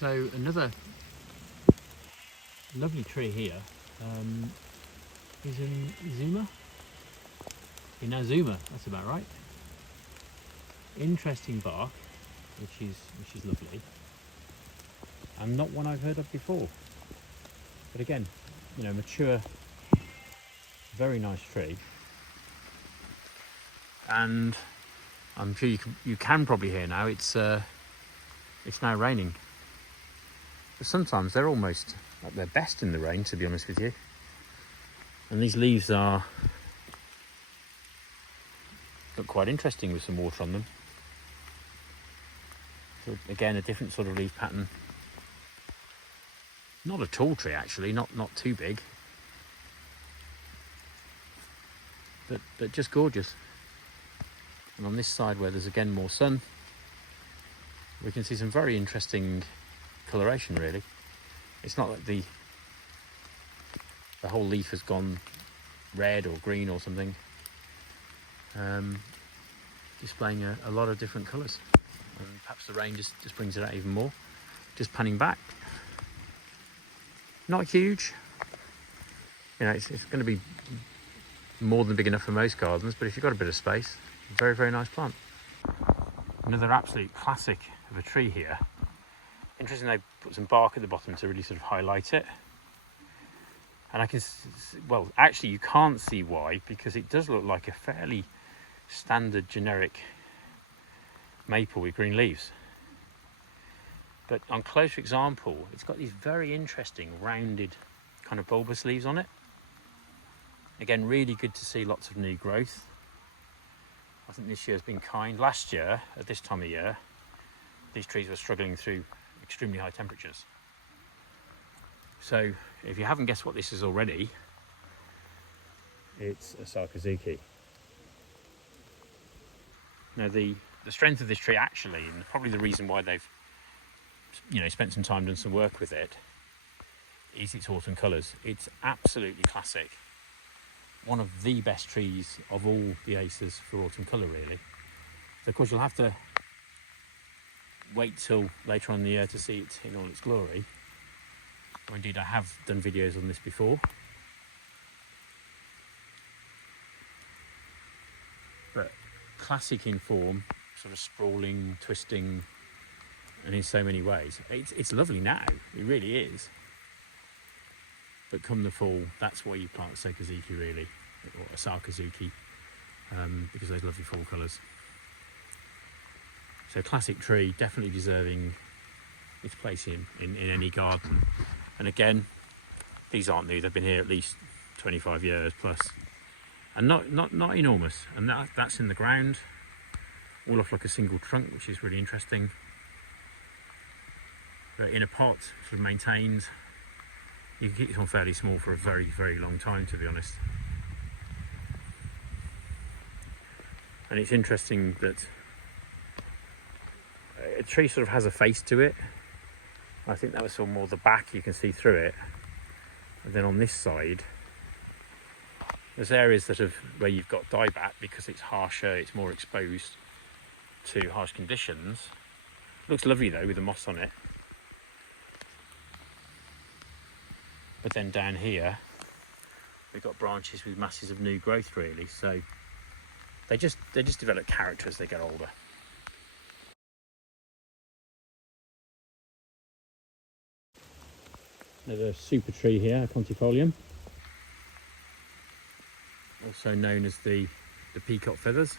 So another lovely tree here is in Inazuma, that's about right. Interesting bark, which is lovely, and not one I've heard of before. But again, you know, mature, very nice tree. And I'm sure you can probably hear now it's now raining. But sometimes they're almost at their best in the rain, to be honest with you. And these leaves look quite interesting with some water on them. So again, a different sort of leaf pattern. Not a tall tree actually, not too big, but just gorgeous. And on this side where there's again more sun, we can see some very interesting coloration really. It's not like the whole leaf has gone red or green or something. Displaying a lot of different colours. And perhaps the rain just brings it out even more. Just panning back. Not huge. You know, it's going to be more than big enough for most gardens, but if you've got a bit of space, very, very nice plant. Another absolute classic of a tree here. Interesting, they put some bark at the bottom to really sort of highlight it. And I can, well, actually you can't see why, because it does look like a fairly standard generic maple with green leaves. But on closer example, it's got these very interesting rounded kind of bulbous leaves on it. Again, really good to see lots of new growth. I think this year's been kind. Last year, at this time of year, these trees were struggling through extremely high temperatures. So if you haven't guessed what this is already, it's a Sakazuki. Now the strength of this tree actually, and probably the reason why they've spent some time doing some work with it, is its autumn colours. It's absolutely classic. One of the best trees of all the aces for autumn colour really. So of course you'll have to wait till later on in the year to see it in all its glory. Or indeed I have done videos on this before. But classic in form, sort of sprawling, twisting, and in so many ways. It's lovely now, it really is. But come the fall, that's why you plant Sakazuki really, or a Sakazuki, because of those lovely fall colours. So classic tree, definitely deserving its place in any garden. And again, these aren't new, they've been here at least 25 years plus. And not enormous, and that's in the ground, all off like a single trunk, which is really interesting. But in a pot, sort of maintained, you can keep this one fairly small for a very, very long time, to be honest. And it's interesting that a tree sort of has a face to it. I think that was sort of more the back, you can see through it. And then on this side, there's areas where you've got dieback because it's harsher, it's more exposed to harsh conditions. Looks lovely though with the moss on it. But then down here, we've got branches with masses of new growth really. So they just develop character as they get older. Another super tree here, Contifolium. Also known as the peacock feathers.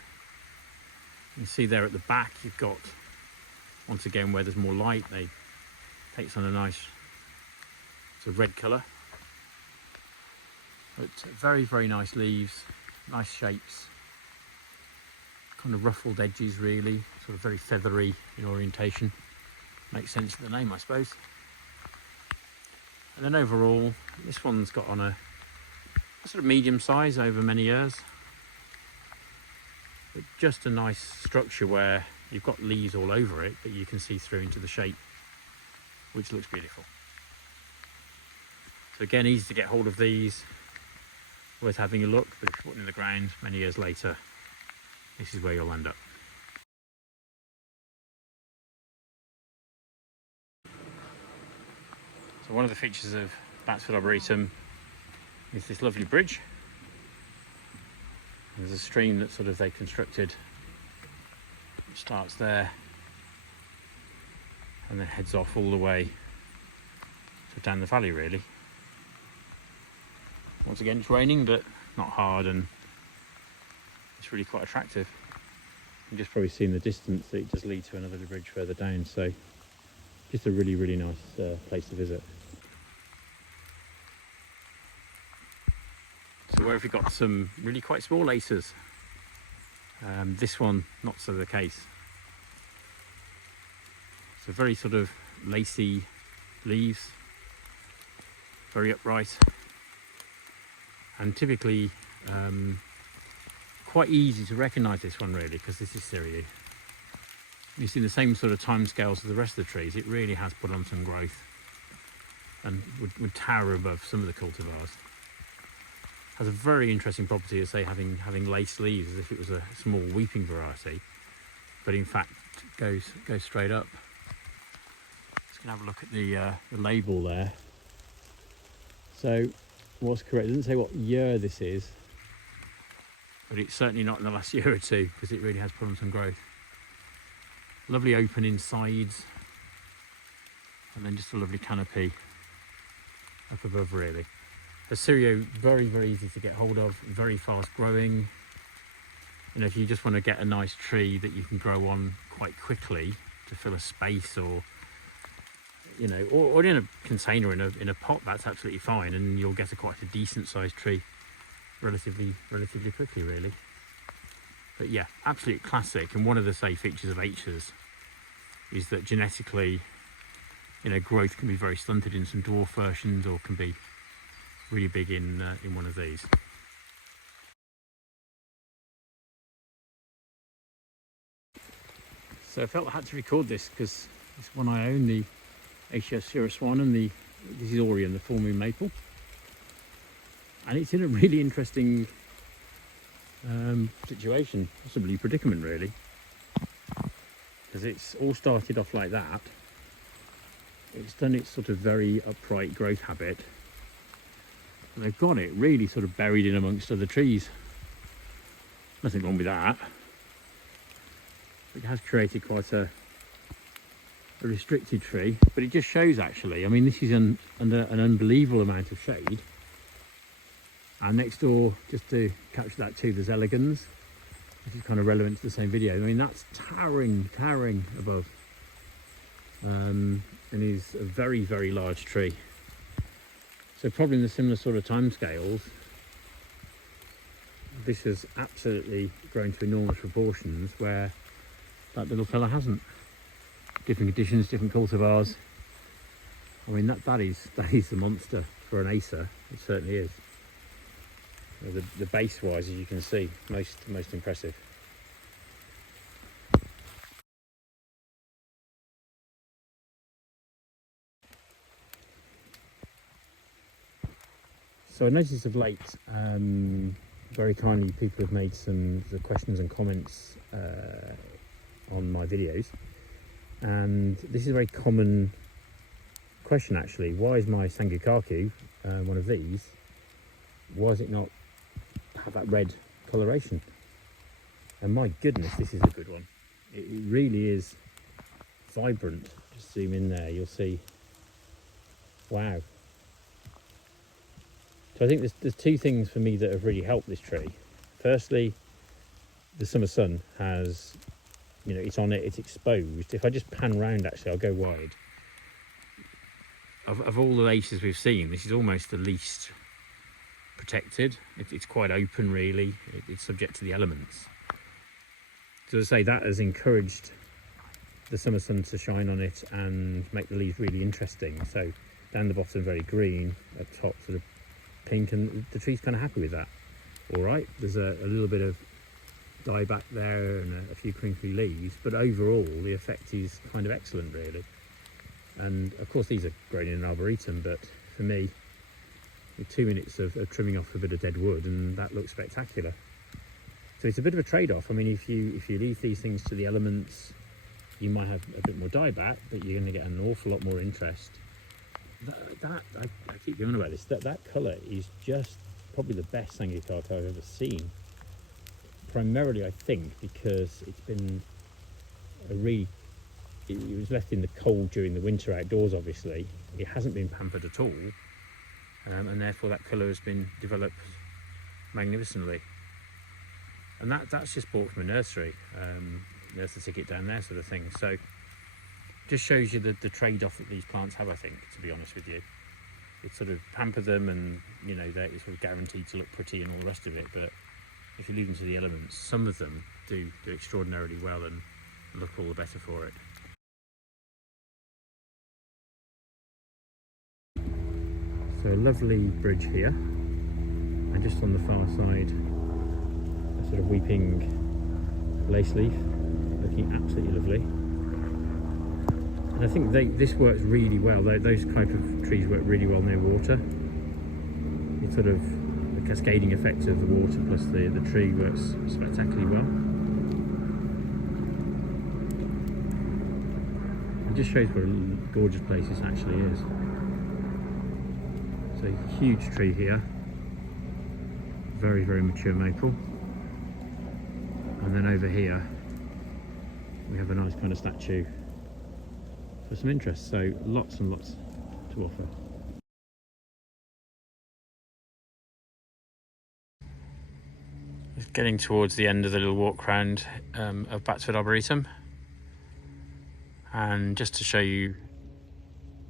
You can see there at the back, you've got, once again, where there's more light, they takes on a nice sort of red colour. But very, very nice leaves, nice shapes, kind of ruffled edges really, sort of very feathery in orientation. Makes sense for the name, I suppose. And then overall, this one's got on a sort of medium size over many years. But just a nice structure where you've got leaves all over it, but you can see through into the shape, which looks beautiful. So again, easy to get hold of these, worth having a look, but if you put them in the ground many years later, this is where you'll end up. So one of the features of Batsford Arboretum is this lovely bridge. There's a stream that sort of they constructed, which starts there and then heads off all the way down the valley really. Once again it's raining, but not hard, and it's really quite attractive. You can just probably see in the distance that it does lead to another bridge further down, so just a really, really nice place to visit. So where have we got some really quite small acers? This one, not so the case. So very sort of lacy leaves, very upright, and typically quite easy to recognise this one really, because this is Syriu. You see the same sort of time scales as the rest of the trees. It really has put on some growth and would tower above some of the cultivars. Has a very interesting property of, say, having lace leaves as if it was a small weeping variety, but in fact goes straight up. Just gonna have a look at the label there. So what's correct? It doesn't say what year this is, but it's certainly not in the last year or two, because it really has put on some growth. Lovely opening sides, and then just a lovely canopy up above really. A Syriu, very, very easy to get hold of, very fast growing. You know, if you just want to get a nice tree that you can grow on quite quickly to fill a space, or you know, or in a container, in a pot, that's absolutely fine, and you'll get quite a decent sized tree relatively quickly really. But yeah, absolute classic. And one of the, say, features of H's is that genetically, you know, growth can be very stunted in some dwarf versions, or can be really big in one of these. So I felt I had to record this because this one I own, the Acacia siraswan, and this is Orion, the full moon maple, and it's in a really interesting situation, possibly predicament really, because it's all started off like that. It's done its sort of very upright growth habit, and they've got it really sort of buried in amongst other trees. Nothing wrong with that. It has created quite a restricted tree, but it just shows actually, I mean, this is under an unbelievable amount of shade. And next door, just to capture that too, there's elegans, which is kind of relevant to the same video. I mean, that's towering above, and is a very, very large tree. So probably in the similar sort of time scales, this has absolutely grown to enormous proportions, where that little fella hasn't. Different conditions, different cultivars. I mean, that is the monster for an Acer. It certainly is. The base wise, as you can see, most impressive. So I noticed of late, very kindly, people have made some questions and comments on my videos, and this is a very common question actually. Why is my Sangukaku, one of these, why does it not have that red coloration? And my goodness, this is a good one. It really is vibrant. Just zoom in there, you'll see. Wow. So I think there's two things for me that have really helped this tree. Firstly, the summer sun has, you know, it's on it, it's exposed. If I just pan round, actually, I'll go wide. Of all the laces we've seen, this is almost the least protected. It's quite open really. It's subject to the elements. So as I say, that has encouraged the summer sun to shine on it and make the leaves really interesting. So down the bottom very green, up top sort of pink, and the tree's kind of happy with that. All right, there's a little bit of dieback there and a few crinkly leaves, but overall the effect is kind of excellent really. And of course these are grown in an arboretum, but for me, with 2 minutes of trimming off a bit of dead wood, and that looks spectacular. So it's a bit of a trade-off. I mean, if you leave these things to the elements, you might have a bit more dieback, but you're going to get an awful lot more interest. I keep going about this. That colour is just probably the best Sangiovese I've ever seen. Primarily, I think, because it's been it was left in the cold during the winter outdoors. Obviously, it hasn't been pampered at all, and therefore that colour has been developed magnificently. And that's just bought from a nursery. There's the ticket down there, sort of thing. So just shows you the trade-off that these plants have, I think, to be honest with you. It's sort of pamper them, and you know, they're sort of guaranteed to look pretty and all the rest of it, but if you leave them to the elements, some of them do extraordinarily well and look all the better for it. So a lovely bridge here, and just on the far side, a sort of weeping lace leaf, looking absolutely lovely. And I think this works really well. Those type of trees work really well near water. It's sort of the cascading effect of the water plus the tree works spectacularly well. It just shows what a gorgeous place this actually is. So a huge tree here, very, very mature maple. And then over here, we have a nice kind of statue for some interest, so lots and lots to offer. Just getting towards the end of the little walk round of Batsford Arboretum, and just to show you,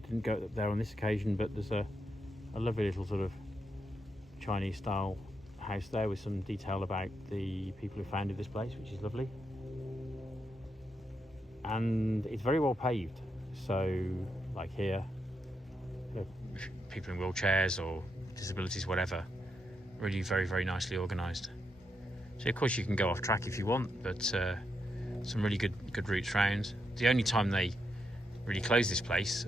didn't go up there on this occasion, but there's a lovely little sort of Chinese style house there with some detail about the people who founded this place, which is lovely. And it's very well paved, so like here, people in wheelchairs or disabilities, whatever, really very, very nicely organised. So of course you can go off track if you want, but some really good routes round. The only time they really close this place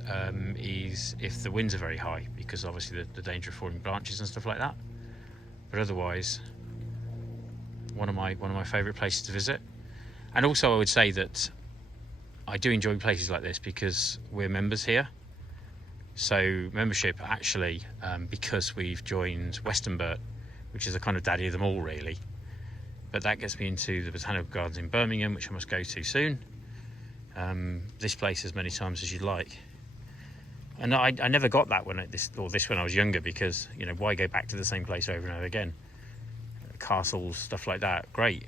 is if the winds are very high, because obviously the danger of falling branches and stuff like that. But otherwise, one of my favourite places to visit. And also I would say that I do enjoy places like this because we're members here. So membership actually, because we've joined Westonbirt, which is the kind of daddy of them all really, but that gets me into the Botanical Gardens in Birmingham, which I must go to soon. This place as many times as you'd like. And I never got that when I was younger, because you know, why go back to the same place over and over again? Castles, stuff like that, great.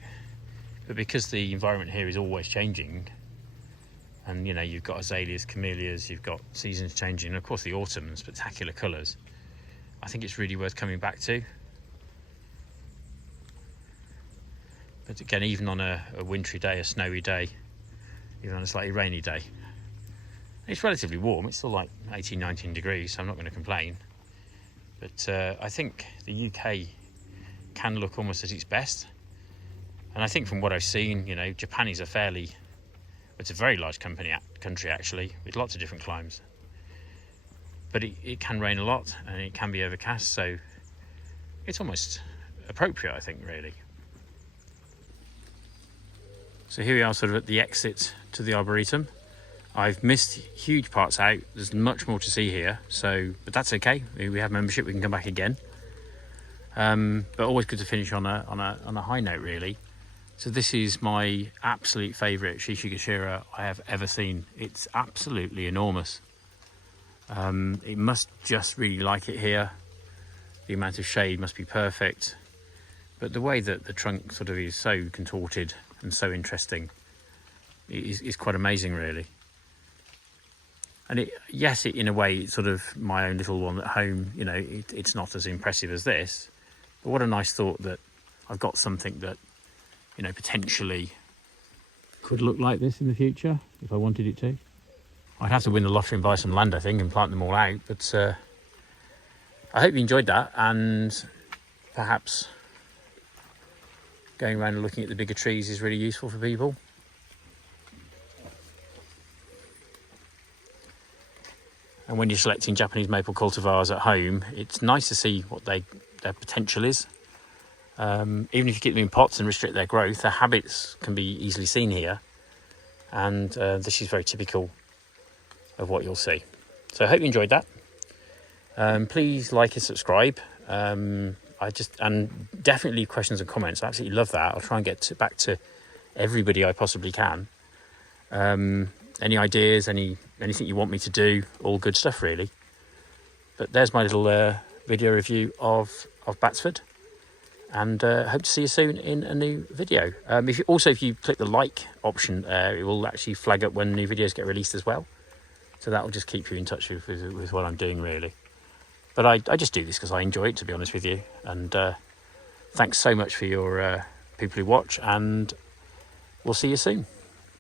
But because the environment here is always changing, and you know, you've got azaleas, camellias, you've got seasons changing, and of course the autumn and spectacular colours, I think it's really worth coming back to. But again, even on a wintry day, a snowy day, even on a slightly rainy day, it's relatively warm. It's still like 18, 19 degrees, so I'm not going to complain. But I think the UK can look almost at its best. And I think from what I've seen, you know, Japan is it's a very large country actually, with lots of different climes. But it can rain a lot, and it can be overcast, so it's almost appropriate, I think, really. So here we are, sort of at the exit to the Arboretum. I've missed huge parts out. There's much more to see here, but that's okay. We have membership. We can come back again. But always good to finish on a high note, really. So this is my absolute favourite Shishigashira I have ever seen. It's absolutely enormous. It must just really like it here. The amount of shade must be perfect. But the way that the trunk sort of is so contorted and so interesting is quite amazing, really. And yes, in a way, it's sort of my own little one at home. You know, it's not as impressive as this, but what a nice thought that I've got something that, you know, potentially could look like this in the future if I wanted it to. I'd have to win the lottery and buy some land, I think, and plant them all out. But I hope you enjoyed that, and perhaps going around and looking at the bigger trees is really useful for people. And when you're selecting Japanese maple cultivars at home, it's nice to see what their potential is. Even if you keep them in pots and restrict their growth, their habits can be easily seen here. And this is very typical of what you'll see. So I hope you enjoyed that. Please like and subscribe. And definitely leave questions and comments. I absolutely love that. I'll try and get back to everybody I possibly can. Any ideas, anything you want me to do, all good stuff really. But there's my little video review of Batsford, and hope to see you soon in a new video. If you click the like option, it will actually flag up when new videos get released as well. So that will just keep you in touch with what I'm doing really. But I just do this because I enjoy it, to be honest with you. And thanks so much for your people who watch, and we'll see you soon.